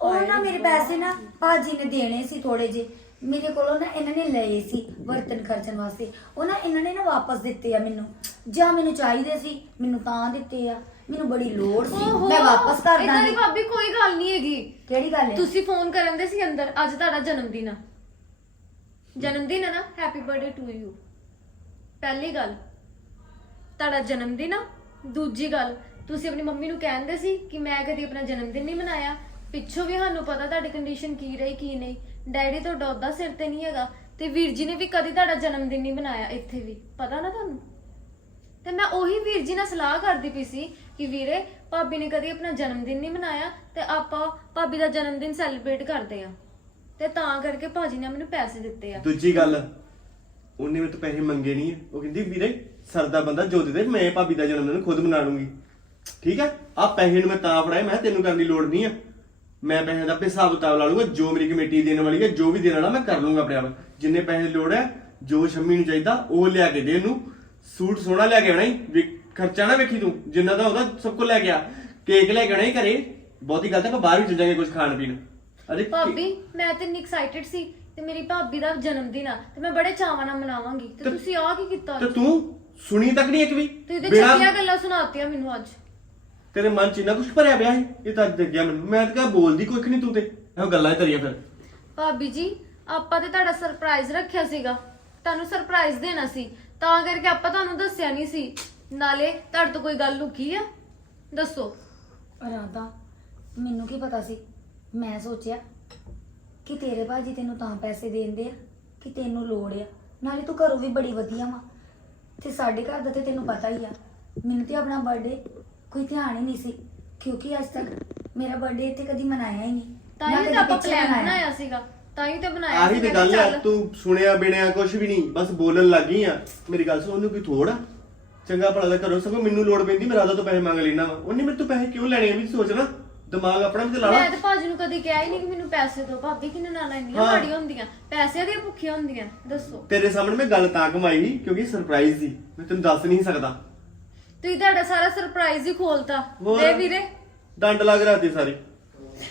ਉਹ ਨਾ ਮੇਰੇ ਪੈਸੇ ਨਾ ਭਾਜੀ ਨੇ ਦੇਣੇ ਸੀ ਥੋੜੇ ਜੇ ਮੇਰੇ ਕੋਲੋਂ ਨਾ ਇਹਨਾਂ ਨੇ ਲਏ ਸੀ ਬਰਤਨ ਖਰਚਣ ਵਾਸਤੇ। ਉਹ ਨਾ ਇਹਨਾਂ ਨੇ ਨਾ ਵਾਪਸ ਦਿੱਤੇ ਆ ਮੈਨੂੰ। ਜਾਂ ਮੈਨੂੰ ਚਾਹੀਦੇ ਸੀ ਮੈਨੂੰ ਤਾਂ ਦਿੱਤੇ ਆ। ਮੈਨੂੰ ਬੜੀ ਲੋੜ ਸੀ। ਓਹੋ ਮੈਂ ਵਾਪਸ ਕਰ ਏਦਾਂ ਦੀ ਦਾਂਗੀ ਭਾਬੀ ਕੋਈ ਗੱਲ ਨਹੀਂ ਹੈਗੀ। ਕਿਹੜੀ ਗੱਲ ਹੈ? ਤੁਸੀਂ ਫੋਨ ਕਰਨ ਦੇ ਸੀ ਅੰਦਰ ਅੱਜ ਤੁਹਾਡਾ ਜਨਮ ਦਿਨ ਆ। ਜਨਮ ਦਿਨ ਹੈ ਨਾ ਹੈਪੀ ਬਰਥਡੇ ਟੂ ਯੂ ਪਹਿਲੀ ਗੱਲ ਤੁਹਾਡਾ ਜਨਮ ਦਿਨ ਆ। ਦੂਜੀ ਗੱਲ ਤੁਸੀਂ ਆਪਣੀ ਮੰਮੀ ਨੂੰ ਕਹਿੰਦੇ ਸੀ ਕਿ ਮੈਂ ਕਦੀ ਆਪਣਾ ਜਨਮ ਦਿਨ ਨਹੀਂ ਮਨਾਇਆ। ਪਿੱਛੋਂ ਵੀ ਸਾਨੂੰ ਪਤਾ ਤੁਹਾਡੀ ਕੰਡੀਸ਼ਨ ਕੀ ਰਹੀ ਕੀ ਨਹੀਂ। ਡੈਡੀ ਤੁਹਾਡਾ ਉਹਦਾ ਸਿਰ ਤੇ ਨਹੀਂ ਹੈਗਾ ਤੇ ਵੀਰ ਜੀ ਨੇ ਵੀ ਕਦੀ ਤੁਹਾਡਾ ਜਨਮ ਦਿਨ ਨਹੀਂ ਮਨਾਇਆ ਇੱਥੇ ਵੀ। ਪਤਾ ਨਾ ਤੁਹਾਨੂੰ? ਤੇ ਮੈਂ ਉਹੀ ਵੀਰ ਜੀ ਨਾਲ ਸਲਾਹ ਕਰਦੀ ਪਈ ਸੀ ਕਿ ਵੀਰੇ, ਭਾਬੀ ਨੇ ਕਦੀ ਆਪਣਾ ਜਨਮ ਦਿਨ ਨਹੀਂ ਮਨਾਇਆ ਤੇ ਆਪਾਂ ਭਾਬੀ ਦਾ ਜਨਮ ਦਿਨ ਸੈਲੀਬ੍ਰੇਟ ਕਰਦੇ ਆ ਤੇ ਤਾਂ ਕਰਕੇ ਭਾਜੀ ਨੇ ਮੈਨੂੰ ਪੈਸੇ ਦਿੱਤੇ ਆ। ਦੂਜੀ ਗੱਲ, ਉਹਨੇ ਮੇਰੇ ਤੋਂ ਪੈਸੇ ਮੰਗੇ ਨਹੀਂ ਹੈ। ਉਹ ਕਹਿੰਦੀ, ਵੀਰੇ, ਸਰਦਾ ਬੰਦਾ ਜੋ ਦੇ ਮੈਂ ਭਾਬੀ ਦਾ ਜਨਮ ਦਿਨ ਖੁਦ ਮਨਾ ਲੂੰਗੀ। ਠੀਕ ਹੈ ਆ ਪੈਸੇ ਨੂੰ ਮੈਂ ਤਾਂ ਫੜਾਏ, ਮੈਂ ਕਿਹਾ ਤੈਨੂੰ ਕਰਨ ਦੀ ਲੋੜ ਨਹੀਂ ਆ। ਮੈਂ ਪੈਸੇ ਦਾ ਆਪੇ ਹਿਸਾਬ ਕਿਤਾਬ ਲਾ ਲੂੰਗਾ, ਜੋ ਮੇਰੀ ਕਮੇਟੀ ਦੇਣ ਵਾਲੀ ਹੈ ਜੋ ਵੀ ਦੇਣ ਵਾਲਾ, ਮੈਂ ਕਰ ਲੂੰਗਾ ਆਪਣੇ ਆਪ। ਜਿੰਨੇ ਪੈਸੇ ਦੀ ਲੋੜ ਹੈ ਜੋ ਸ਼ੰਮੀ ਨੂੰ ਚਾਹੀਦਾ, ਉਹ ਲਿਆ ਕੇ ਦੇ ਇਹਨੂੰ। ਸੂਟ ਸੋਹਣਾ ਲਿਆ ਕੇ ਆਉਣਾ ਹੀ ਖਰਚਾ ਨਾ ਵੇਖੀ ਤੂੰ ਜਿੰਨਾ ਦਾ ਉਹਦਾ ਸਭ ਕੁਝ ਲੈ ਗਿਆ ਕੇਕ ਲੈ ਕੇ ਆਉਣਾ ਹੀ ਘਰੇ ਬਹੁਤੀ ਗੱਲ ਤਾਂ ਆਪਾਂ ਬਾਹਰ ਵੀ ਚੱਲ ਜਾਾਂਗੇ ਕੁਝ ਖਾਣ ਪੀਣ। ਅਰੇ ਭਾਬੀ ਮੈਂ ਤੇ ਇੰਨੀ ਐਕਸਾਈਟਡ ਸੀ ਤੇ ਮੇਰੀ ਭਾਬੀ ਦਾ ਜਨਮ ਦਿਨ ਆ ਤੇ ਮੈਂ ਬੜੇ ਚਾਵਾਂ ਨਾਲ ਮਨਾਵਾਂਗੀ। ਤੇ ਤੇ- ਤੁਸੀਂ ਆ ਕੀ ਕੀਤਾ ਤੇ ਤੂੰ ਸੁਣੀ ਤੱਕ ਨਹੀਂ ਇੱਕ ਵੀ? ਤੁਸੀਂ ਤੇ ਬਿਨਾਂ- ਛੱਤੀਆਂ ਗੱਲਾਂ ਸੁਣਾਤੀਆਂ ਮੈਨੂੰ ਅੱਜ। ਤੇਰੇ ਮਨ 'ਚ ਇੰਨਾ ਕੁਝ ਭਰਿਆ ਪਿਆ ਸੀ? ਇਹ ਤਾਂ ਅੱਜ ਦੇਖ ਗਿਆ ਮੈਨੂੰ। ਮੈਂ ਤਾਂ ਕਿਹਾ ਬੋਲਦੀ ਕੁਝ ਨਹੀਂ ਤੂੰ ਤੇ। ਇਹੋ ਗੱਲਾਂ ਹੀ ਕਰੀਆਂ ਫਿਰ। ਭਾਬੀ ਜੀ ਆਪਾਂ ਤੇ ਤੁਹਾਡਾ ਸਰਪ੍ਰਾਈਜ਼ ਰੱਖਿਆ ਸੀਗਾ। ਤੁਹਾਨੂੰ ਸਰਪ੍ਰਾਈਜ਼ ਦੇਣਾ ਸੀ। ਤਾਂ ਕਰਕੇ ਆਪਾਂ ਤੁਹਾਨੂੰ ਦੱਸਿਆ ਨਹੀਂ ਸੀ। ਨਾਲੇ ਤੁਹਾਡੇ ਤੋਂ ਕੋਈ ਗੱਲ ਲੁਕੀ ਆ? ਦੱਸੋ। ਰਾਧਾ ਮੈਨੂੰ ਕੀ ਪਤਾ ਸੀ? ਮੈਂ ਸੋਚਿਆ ਕਿ ਤੇਰੇ ਭਾਜੀ ਤੈਨੂੰ ਤਾਂ ਪੈਸੇ ਦੇਂਦੇ ਆ ਕਿ ਤੈਨੂੰ ਲੋੜ ਆ। ਨਾਲੇ ਤੂੰ ਘਰੋਂ ਵੀ ਬੜੀ ਵਧੀਆ ਵਾ। ਤੇ ਸਾਡੇ ਘਰ ਦਾ ਤੇ ਤੈਨੂੰ ਪਤਾ ਹੀ ਆ ਮੈਨੂੰ ਤੇ ਆਪਣਾ ਬਰਥਡੇ ਕੋਈ ਧਿਆਨ ਹੀ ਨਹੀਂ ਸੀ ਕਿਉਂਕਿ ਅੱਜ ਤੱਕ ਮੇਰਾ ਬਰਥਡੇ ਇੱਥੇ ਕਦੀ ਮਨਾਇਆ ਹੀ ਨਹੀਂ। ਤਾਂ ਨਾ ਹੀ ਕਦੀ ਤਾਂ ਆਪਾਂ ਪਿੱਛੇ ਪਲਾਨ ਮਨਾਇਆ। ਬਣਾਇਆ ਸੀਗਾ। ਤਾਂ ਹੀ ਤਾਂ ਬਣਾਇਆ ਆਹੀ ਸੀ, ਤੇ ਗੱਲ ਆ ਚੱਲ। ਤੂੰ ਸੁਣਿਆ ਬਿਣਿਆ ਕੁਝ ਵੀ ਨਹੀਂ ਬਸ ਬੋਲਣ ਲੱਗ ਆ। ਮੇਰੀ ਗੱਲ ਸੁਣ ਉਹਨੂੰ ਕੋਈ ਥੋੜਾ ਚੰਗਾ ਭਲਾ ਦਾ ਕਰੋ ਸਗੋਂ ਮੈਨੂੰ ਲੋੜ ਪੈਂਦੀ ਮੈਂ ਰਾਦਾ ਤੋਂ ਪੈਸੇ ਮੰਗ ਲੈਣਾ ਵਾ। ਉਹਨੇ ਮੇਰੇ ਤੋਂ ਪੈਸੇ ਕਿਉਂ ਲੈਣੇ ਆ? ਵੀ ਸੋਚ ਨਾ ਦਿਮਾਗ ਆਪਣਾ ਵੀ ਤੇ ਲਾ ਮੈਂ ਲਾ ਤੇ ਭਾਜੀ ਨੂੰ ਕਦੀ ਕਿਹਾ ਹੀ ਨਹੀਂ ਕਿ ਮੈਨੂੰ ਪੈਸੇ ਦਿਓ ਭਾਬੀ ਕਿੰਨੇ ਨਾਨਾ ਇੰਨੀਆਂ ਹਾਂ। ਹੁੰਦੀਆਂ। ਪੈਸੇ ਦੀਆਂ ਭੁੱਖੀਆਂ ਹੁੰਦੀਆਂ ਦੱਸੋ। ਤੇਰੇ ਸਾਹਮਣੇ ਮੈਂ ਗੱਲ ਤਾਂ ਕਮਾਈ ਸੀ ਕਿਉਂਕਿ ਸਰਪ੍ਰਾਈਜ਼ ਸੀ। ਮੈਂ ਤੈਨੂੰ ਦੱਸ ਨਹੀਂ ਸਕਦਾ। ਤੁਸੀਂ ਤੁਹਾਡਾ ਸਾਰਾ ਸਰਪ੍ਰਾਈਜ਼ ਹੀ ਖੋਲਤਾ। ਹੋਰ? ਦੇ ਵੀਰੇ? ਡੰਡ ਲੱਗ ਰਾਤੀ ਸਾਰੀ।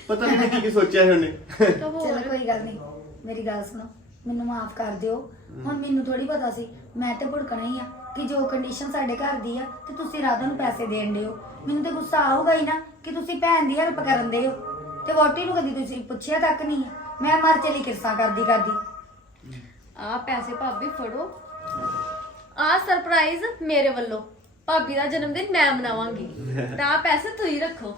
ਪਤਾ ਨਹੀਂ ਕੀ ਕੀ ਸੋਚਿਆ ਸੀ ਉਹਨੇ। ਤਾਂ ਚਲੋ ਹੋਰ ਕੋਈ ਗੱਲ ਨਹੀਂ। ਮੇਰੀ ਗੱਲ ਸੁਣੋ। ਮੈਨੂੰ ਮਾਫ ਕਰ ਦਿਓ। ਹੁਣ ਮੈਨੂੰ ਥੋੜੀ ਪਤਾ ਸੀ। ਮੈਂ ਤੇ ਭੁੜਕਣਾ ਹੀ ਆ। ਕਿ ਜੋ ਕੰਡੀਸ਼ਨ ਸਾਡੇ ਘਰ ਦੀ ਆ ਤੇ ਤੁਸੀਂ ਰਾਧਾ ਨੂੰ ਪੈਸੇ ਦੇਣ ਦਿਓ ਮੈਨੂੰ ਤੇ ਗੁੱਸਾ ਆਊਗਾ ਹੀ ਨਾ ਕਿ ਤੁਸੀਂ ਭੈਣ ਦੀ ਹੈਲਪ ਕਰਨ ਦੇ ਹੋ। ਤੇ ਵੋਟੀ ਨੂੰ ਕਦੀ ਤੁਸੀਂ ਪੁੱਛਿਆ ਤੱਕ ਨਹੀਂ। ਮੈਂ ਮਰ ਚਲੀ ਕਿਰਸਾ ਕਰਦੀ ਕਰਦੀ। ਆ ਪੈਸੇ ਭਾਬੀ ਫੜੋ। ਆ ਸਰਪ੍ਰਾਈਜ਼ ਮੇਰੇ ਵੱਲੋਂ। ਭਾਬੀ ਦਾ ਜਨਮ ਦਿਨ ਮੈਂ ਮਨਾਵਾਂਗੀ। ਤਾਂ ਆਹ ਪੈਸੇ ਤੁਸੀਂ ਰੱਖੋ।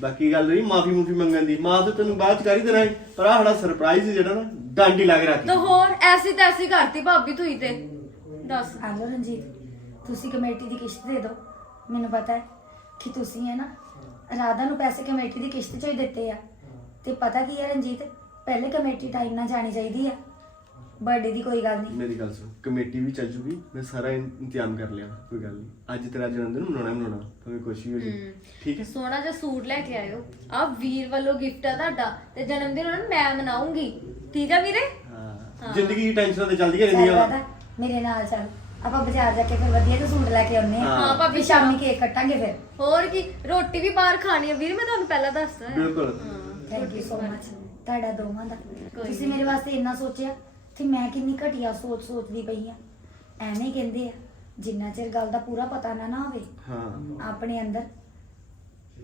ਬਾਕੀ ਗੱਲ ਰਹੀ ਮਾਫੀ ਮੂਫੀ ਮੰਗਣ ਦੀ। ਮਾਫ ਤਾਂ ਤੈਨੂੰ ਬਾਅਦ ਚ ਕਰ ਹੀ ਦੇਣਾ ਸੀ ਪਰ ਆ ਸਾਡਾ ਸਰਪ੍ਰਾਈਜ਼ ਜਿਹੜਾ ਨਾ ਡੰਡ ਲੱਗ ਰਾਤੀ ਤਾਂ ਹੋਰ ਐਸੀ ਤੈਸੀ ਕਰਤੀ ਭਾਬੀ ਤੁਸੀਂ ਤੇ। ਦੱਸ ਆ ਲਓ ਰਣਜੀਤ ਤੁਸੀਂ ਕਮੇਟੀ ਦੀ ਕਿਸ਼ਤ ਦੇ ਦਿਓ। ਮੈਨੂੰ ਪਤਾ ਹੈ ਕਿ ਤੁਸੀਂ ਹੈ ਨਾ ਰਾਧਾ ਨੂੰ ਪੈਸੇ ਕਮੇਟੀ ਦੀ ਕਿਸ਼ਤ ਚੋਂ ਹੀ ਦਿੱਤੇ ਆ। ਤੇ ਪਤਾ ਕੀ ਹੈ ਰਣਜੀਤ ਪਹਿਲੇ ਕਮੇਟੀ ਟਾਈਮ ਨਾਲ ਜਾਣੀ ਚਾਹੀਦੀ ਆ। ਬਰਥਡੇ ਦੀ ਕੋਈ ਗੱਲ ਨਹੀਂ। ਮੇਰੀ ਗੱਲ ਸੁਣ ਕਮੇਟੀ ਵੀ ਚੱਲ ਜੂਗੀ ਮੈਂ ਸਾਰਾ ਇੰ- ਇੰਤਜ਼ਾਮ ਕਰ ਲਿਆ ਕੋਈ ਗੱਲ ਨਹੀਂ। ਅੱਜ ਤੇਰਾ ਜਨਮ ਦਿਨ ਮਨਾਉਣਾ ਹੀ ਮਨਾਉਣਾ ਭਾਵੇਂ ਕੁਛ ਵੀ ਹੋ ਜੇ। ਠੀਕ ਹੈ? ਸੋਹਣਾ ਜਿਹਾ ਸੂਟ ਲੈ ਕੇ ਆਇਓ। ਆ ਵੀਰ ਵੱਲੋਂ ਗਿਫਟ ਆ ਤੁਹਾਡਾ ਤੇ ਜਨਮ ਦਿਨ ਉਹਨਾਂ ਨੂੰ ਮੈਂ ਮਨਾਉਂਗੀ ਠੀਕ ਆ ਵੀਰੇ? ਹਾਂ। ਜ਼ਿੰਦਗੀ ਟੈਨਸ਼ਨ ਤੇ ਚੱਲਦੀਆਂ ਚੱਲ ਰਹਿੰਦੀਆਂ ਰਾਧਾ, ਮੇਰੇ ਨਾਲ ਚੱਲ। ਆਪਾਂ ਬਾਜ਼ਾਰ ਜਾ ਕੇ ਫਿਰ ਵਧੀਆ ਜਿਹਾ ਸੂਟ ਲੈ ਕੇ ਆਉਨੇ ਆ ਹਾਂ, ਭਾਬੀ, ਵੀ ਸ਼ਾਮੀ ਕੇਕ ਕੱਟਾਂਗੇ ਫਿਰ। ਹੋਰ ਕੀ? ਰੋਟੀ ਵੀ ਬਾਹਰ ਖਾਣੀ ਆ। ਵੀਰ ਮੈਂ ਤੁਹਾਨੂੰ ਪਹਿਲਾਂ ਦੱਸਦਾ ਹੈ। ਬਿਲਕੁਲ। ਥੈਂਕ ਯੂ ਸੋ ਮਚ ਤੁਹਾਡਾ ਦੋਵਾਂ ਦਾ। ਕੋਈ ਤੁਸੀਂ। ਮੇਰੇ ਵਾਸਤੇ ਇੰਨਾ ਸੋਚਿਆ ਤੇ ਮੈਂ ਕਿੰਨੀ ਘਟੀਆ ਸੋਚ ਸੋਚਦੀ ਪਈ ਆ ਐਵੇਂ ਹੀ ਕਹਿੰਦੇ ਆ ਜਿੰਨਾ ਚਿਰ ਗੱਲ ਦਾ ਪੂਰਾ ਪਤਾ ਨਾ ਨਾ ਹੋਵੇ ਹਾਂ। ਆਪਣੇ ਅੰਦਰ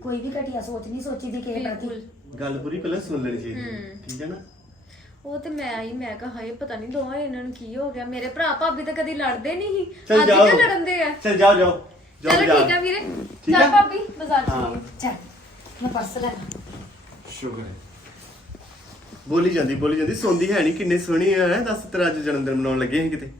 ਕੋਈ ਵੀ ਘਟੀਆ ਸੋਚ ਨਹੀਂ ਸੋਚੀਦੀ ਕਿਸੇ ਪ੍ਰਤੀ। ਬਿਲਕੁਲ ਗੱਲ ਪੂਰੀ ਪਹਿਲਾਂ ਸੁਣ ਲੈਣੀ ਚਾਹੀਦੀ ਹੈ। ਠੀਕ ਹੈ ਨਾ? ਉਹ ਤੇ ਮੈਂ ਆਈ ਮੈਂ ਕਿਹਾ ਹਾਏ ਪਤਾ ਨਹੀਂ ਦੋਵਾਂ ਇਹਨਾਂ ਨੂੰ ਕੀ ਹੋ ਗਿਆ। ਮੇਰੇ ਭਰਾ ਭਾਬੀ ਤਾਂ ਕਦੀ ਲੜਦੇ ਨਹੀਂ ਸੀ। ਚੱਲ ਅੱਜ ਜਾਓ। ਕਿਉਂ ਲੜਨਦੇ ਆ? ਚੱਲ ਜਾਓ ਜਾਓ। ਜਾਓ ਚਲੋ ਬਾਜ਼ਾਰ। ਠੀਕ ਆ ਵੀਰੇ। ਠੀਕ ਚੱਲ ਆ? ਭਾਬੀ ਬਾਜ਼ਾਰ ਹਾਂ। ਚਲੀਏ। ਚੱਲ ਮੈਂ ਪਰਸ ਲੈ ਲਾਂ। ਸ਼ੁਕਰ ਹੈ। ਬੋਲੀ ਜਾਂਦੀ ਬੋਲੀ ਜਾਂਦੀ। ਸੌਂਦੀ ਹੈ ਨਹੀਂ ਕਿੰਨੇ ਸੋਹਣੀ ਹੈ? ਦੱਸ ਤੇਰਾ ਅੱਜ ਜਨਮ ਦਿਨ ਮਨਾਉਣ ਲੱਗੇ ਸੀ ਕਿਤੇ।